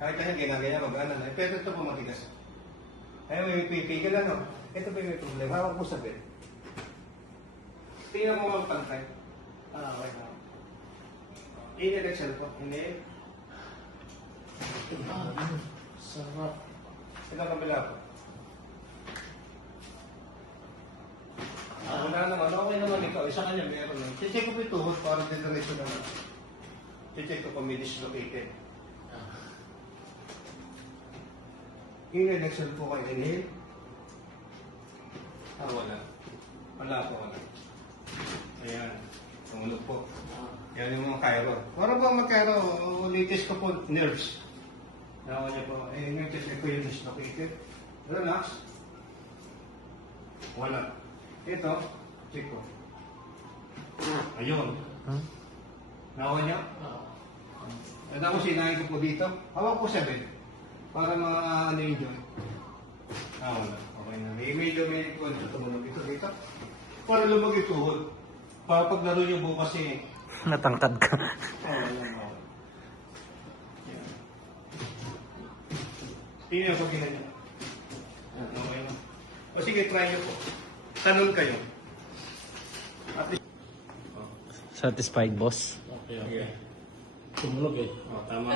Kahit na ganyan, mag-ano na. Pero ito po matigas. Ayun, may pipigil ano. Ito pa yung may problema. Hawak po sa bed. Tingnan mo mga pantay. Okay na. Inhale, exhale po. Inhale. Sarap. Ito kabila po. Wala naman. Okay naman ikaw. Isa kanya meron lang. Check ko po yung tuhod para diretso naman. Check ko pa may dislocated. Inhale, exhale po kayo. Inhale. Wala. Wala po, wala. Ayan. Tumunog po. Yan yung mga Cairo. Para ba mag-Cairo, latest ko po, nerves. Nawa niya po, ngayon check ko yung dislocated. Relax. Wala. Ito, check ko. Ayun. Nawa niya? Tapos sinahin ko po dito. Hawak po 7. Para ano yung joint. Wala. Okay na. May konti tumunog ito dito. Para lumag yung tuhod. Para paglaro yung bukas eh. Natangkad ka. Wala. Tingnan ko ginanyan. Okay na. O sige, try nyo po. Tanong kayo. At least. Satisfied, boss? Okay. Tumunog eh. Tama.